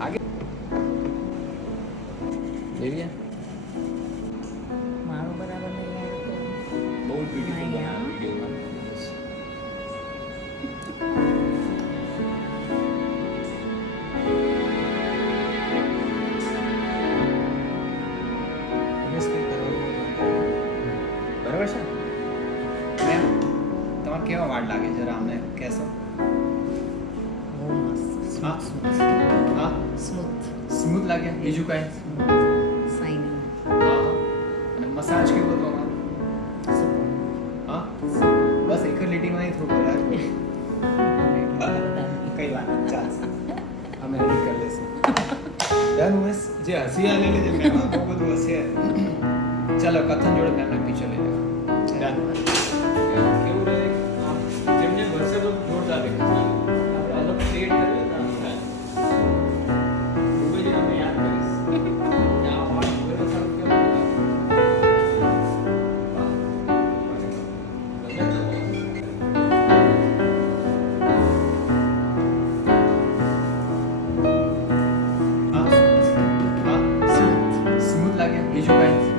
આગે એવી મારું બરાબર નહીં આવ્યું તો બહુ બ્યુટીફુલ હા. વિડીયોમાં બરાબર છે મેમ તમારે કેવા વાળ લાગે જરા અમને કહેશો બહુ મસ્ત હા હા સ્મૂથ સ્મૂથ લાગે બીજું કાંઈ શાઇનિંગ હા અને મસાજ કેવું હતું અમારું હા બસ એક જ લીટીમાં નહીં થોડું વધારે કઈ વાત નહીં, ચાલશે અમે એડિટ કરી લઈશું ડન ઉમેશ જે હસી આલેલી છે મેમ બહુ બધું હશે ચાલો કથન જોડે મેમને પિક્ચર લઈ લેવા ડન કેવું રહે આમ જેમ જેમ વર્ષે તો જોરદાર દેખાય આપણે અલગ ક્રિએટ કરીએ તો આમ થાય ખૂબ જ અમે યાદ કરીશ આ વાત બરોબર સારું કેવું હા હા સ્મૂથ લાગે બીજું કાંઈ